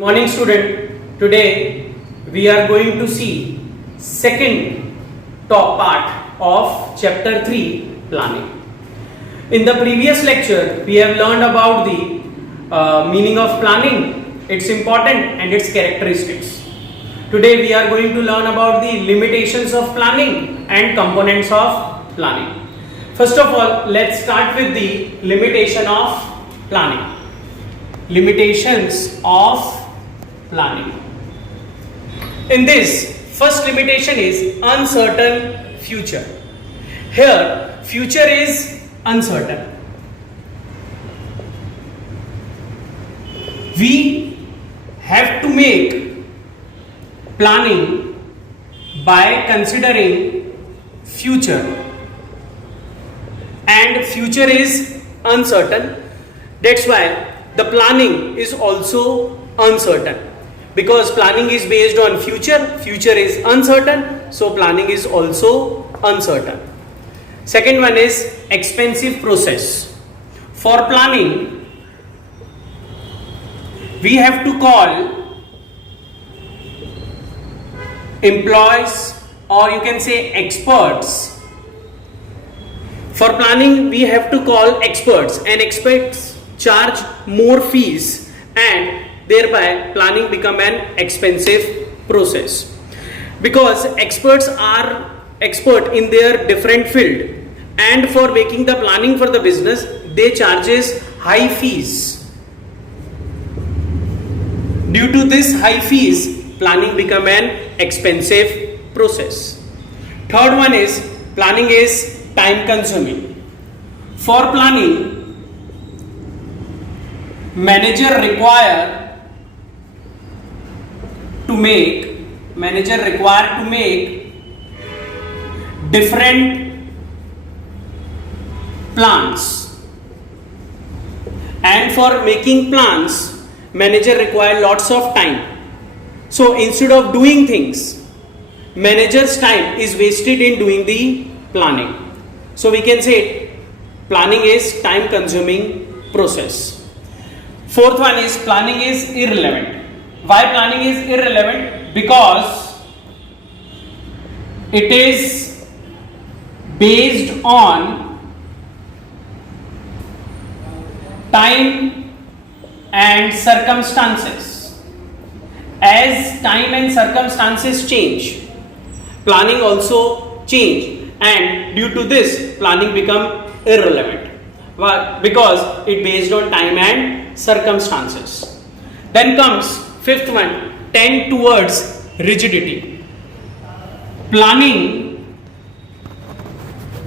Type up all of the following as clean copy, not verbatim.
Morning student, today we are going to see second top part of chapter 3 planning. In the previous lecture we have learned about the meaning of planning, its importance and its characteristics. Today we are going to learn about the limitations of planning and components of planning. First of all, let's start with the limitation of planning. Limitations of planning. In this, first limitation is uncertain future. Here, future is uncertain. We have to make planning by considering future, and future is uncertain. That's why the planning is also uncertain. Because planning is based on future, future is uncertain, so planning is also uncertain. Second one is expensive process. For planning, we have to call employees, or you can say experts. For planning, we have to call experts, and experts charge more fees, and thereby planning become an expensive process, because experts are expert in their different field, and for making the planning for the business they charges high fees. Due to this high fees, planning become an expensive process. Third one is planning is time consuming. For planning, manager required to make different plans, and for making plans manager require lots of time. So instead of doing things, manager's time is wasted in doing the planning. So we can say planning is time consuming process. Fourth one is planning is irrelevant. Why planning is irrelevant? Because it is based on time and circumstances. As time and circumstances change, planning also change, and due to this planning become irrelevant. Why? Because it based on time and circumstances. Then comes fifth one, tend towards rigidity. Planning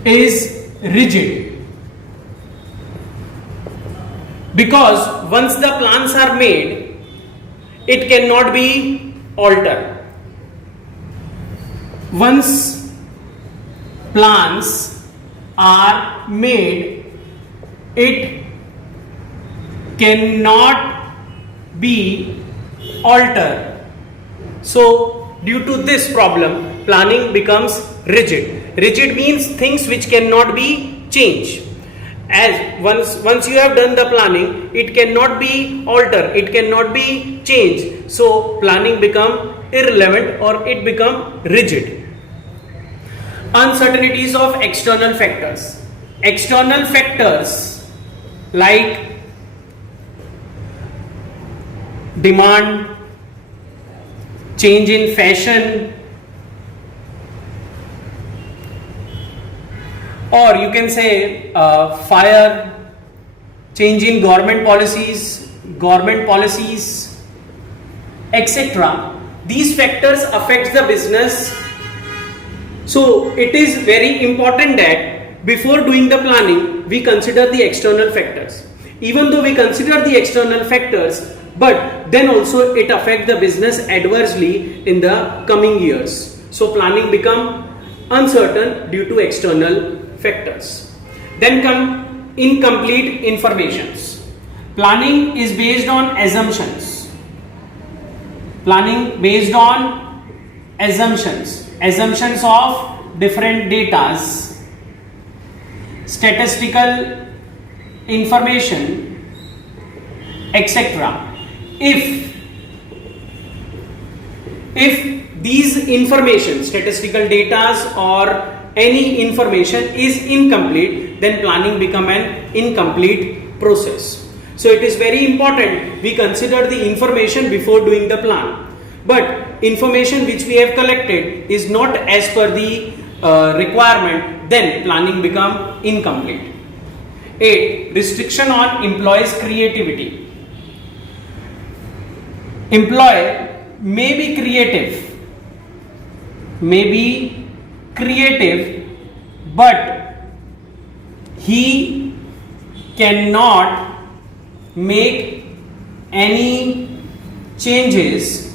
is rigid because once the plans are made, it cannot be altered. Once plans are made, it cannot be altered. So due to this problem, planning becomes rigid. Rigid means things which cannot be changed. As once you have done the planning, it cannot be altered, it cannot be changed. So planning become irrelevant, or it become rigid. Uncertainties of external factors. External factors like demand, change in fashion, or you can say fire, change in government policies, etc. These factors affect the business. So it is very important that before doing the planning, we consider the external factors. Even though we consider the external factors, but then also it affects the business adversely in the coming years. So planning become uncertain due to external factors. Then come incomplete informations. Planning is based on assumptions. Planning based on assumptions of different datas, statistical information, etc. If If these information, statistical data or any information is incomplete, then planning become an incomplete process. So it is very important we consider the information before doing the plan. But information which we have collected is not as per the requirement, then planning become incomplete. 8. Restriction on employees' creativity. Employee may be creative, but he cannot make any changes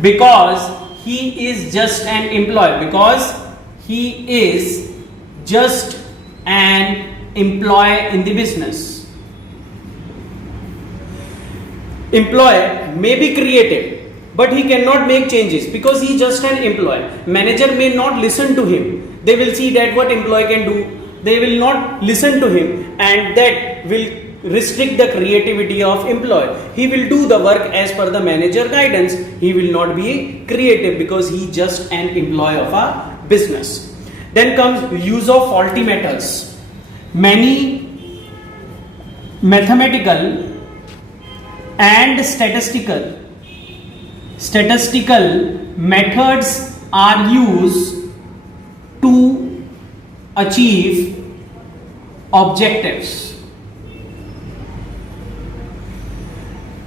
because he is just an employee, in the business. Employee may be creative, but he cannot make changes because he is just an employee. Manager may not listen to him. They will see that what employee can do. They will not listen to him, and that will restrict the creativity of employee. He will do the work as per the manager guidance. He will not be creative because he is just an employee of a business. Then comes use of faulty methods. Many mathematical and statistical methods are used to achieve objectives,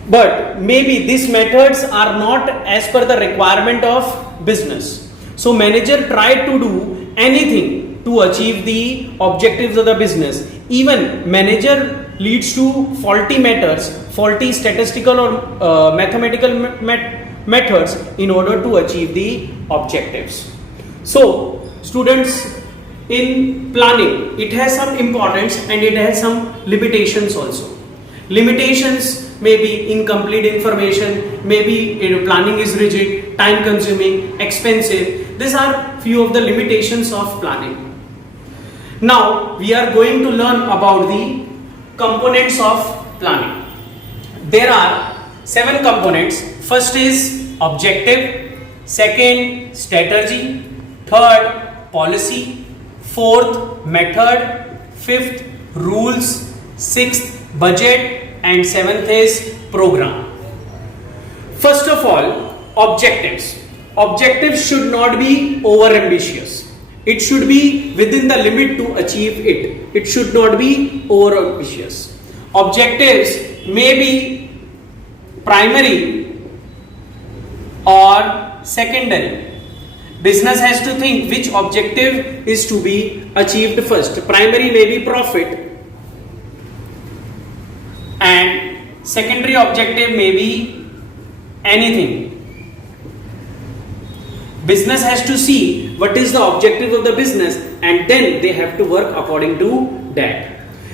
but maybe these methods are not as per the requirement of business. So manager tried to do anything to achieve the objectives of the business. Even manager leads to faulty methods, faulty statistical or mathematical methods in order to achieve the objectives. So students, in planning it has some importance and it has some limitations also. Limitations may be incomplete information, maybe planning is rigid, time consuming, expensive. These are few of the limitations of planning. Now we are going to learn about the components of planning. There are 7 components. First is objective, second strategy, third policy, fourth method, fifth rules, sixth budget, and seventh is program. First of all, objectives. Objectives should not be over ambitious. It should be within the limit to achieve it. It should not be over ambitious. Objectives may be primary or secondary. Business has to think which objective is to be achieved first. Primary may be profit, and secondary objective may be anything. Business has to see what is the objective of the business, and then they have to work according to that.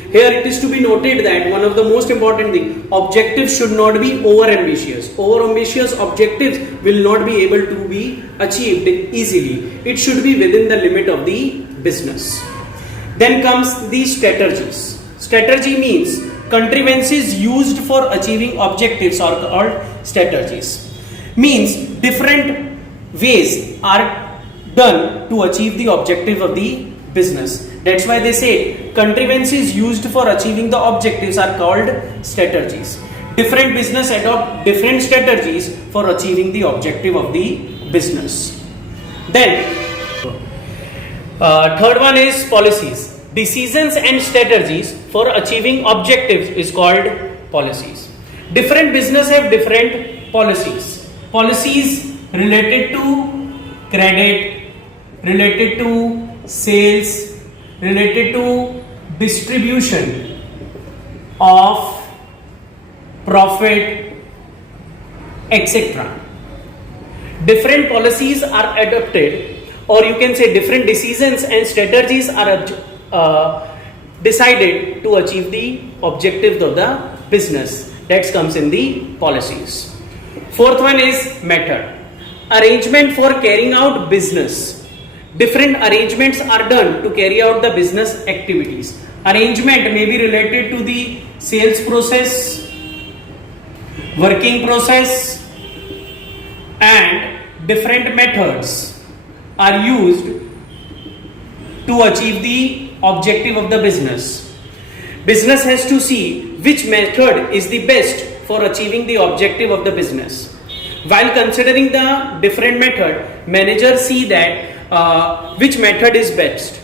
Here it is to be noted that one of the most important thing, objectives should not be over ambitious. Over ambitious objectives will not be able to be achieved easily. It should be within the limit of the business. Then comes the strategies. Strategy means contrivances used for achieving objectives are called strategies. Means different ways are done to achieve the objective of the business. That's why they say contrivances used for achieving the objectives are called strategies. Different business adopt different strategies for achieving the objective of the business. Then third one is policies. Decisions and strategies for achieving objectives is called policies. Different business have different policies. Policies related to credit, related to sales, related to distribution of profit, etc. Different policies are adopted, or you can say different decisions and strategies are decided to achieve the objectives of the business. That comes in the policies. Fourth one is method. Arrangement for carrying out business. Different arrangements are done to carry out the business activities. Arrangement may be related to the sales process, working process, and different methods are used to achieve the objective of the business. Business has to see which method is the best for achieving the objective of the business. While considering the different method, managers see that which method is best.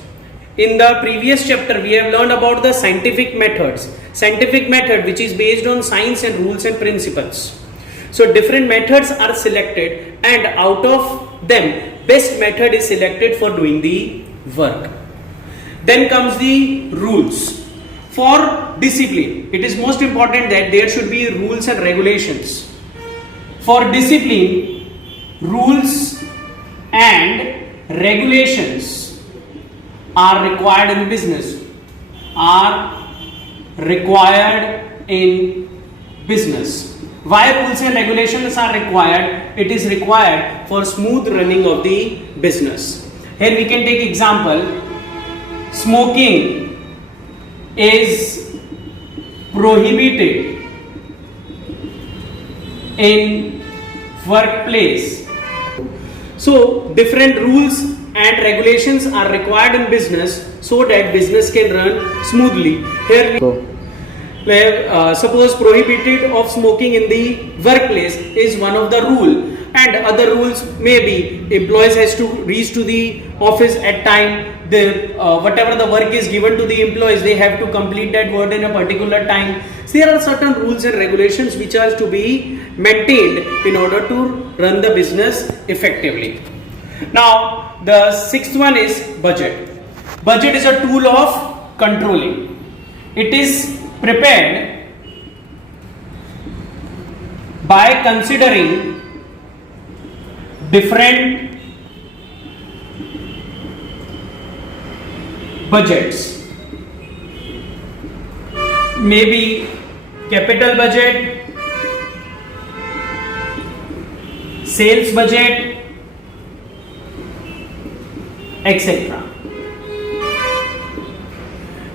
In the previous chapter, we have learned about the scientific methods. Scientific method which is based on science and rules and principles. So different methods are selected, and out of them, best method is selected for doing the work. Then comes the rules. For discipline, it is most important that there should be rules and regulations. For discipline, rules and regulations are required in business. Why rules and regulations are required? It is required for smooth running of the business. Here we can take example. Smoking is prohibited in workplace. So different rules and regulations are required in business so that business can run smoothly. Here we have suppose prohibited of smoking in the workplace is one of the rule, and other rules may be employees has to reach to the office at time. Whatever the work is given to the employees, they have to complete that work in a particular time. So there are certain rules and regulations which are to be maintained in order to run the business effectively. Now the sixth one is budget. Budget is a tool of controlling. It is prepared by considering different budgets, maybe capital budget, sales budget, etc.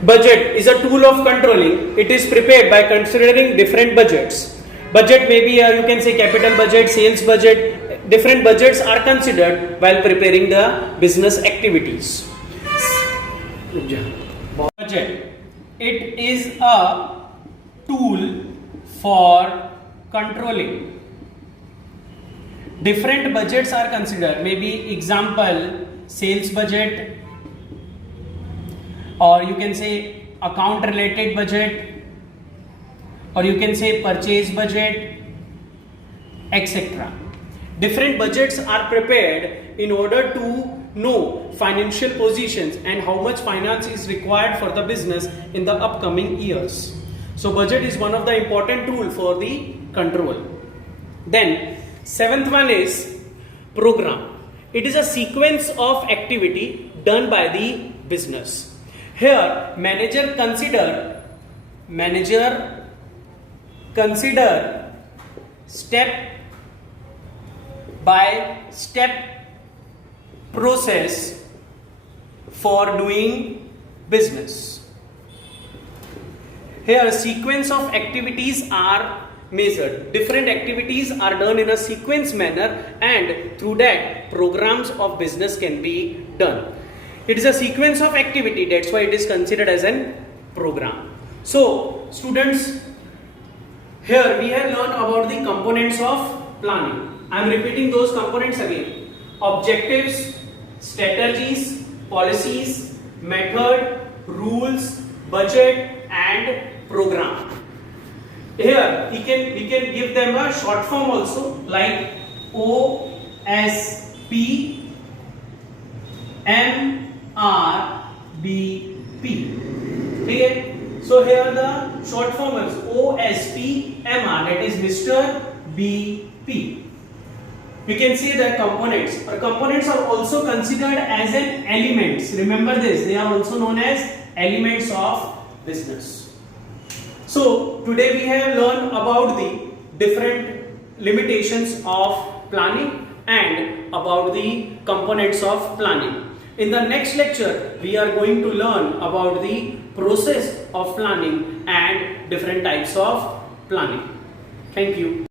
Budget is a tool of controlling. It is prepared by considering different budgets. Budget may be you can say capital budget, sales budget. Different budgets are considered while preparing the business activities. Budget. It is a tool for controlling. Different budgets are considered. Maybe example sales budget, or you can say account related budget, or you can say purchase budget, etc. Different budgets are prepared in order to know financial positions and how much finance is required for the business in the upcoming years. So budget is one of the important tool for the control. Then seventh one is program. It is a sequence of activity done by the business. Here manager consider step by step process for doing business. Here a sequence of activities are measured. Different activities are done in a sequence manner, and through that programs of business can be done. It is a sequence of activity, that's why it is considered as a program. So students, here we have learned about the components of planning. I am repeating those components again. Objectives, strategies, policies, method, rules, budget and program. Here we can give them a short form also, like OSP, MRBP. Okay? So here the short form is OSP, MR, that is Mr. BP. We can see the components. Components are also considered as an elements. Remember this, they are also known as elements of business. So today we have learned about the different limitations of planning and about the components of planning. In the next lecture, we are going to learn about the process of planning and different types of planning. Thank you.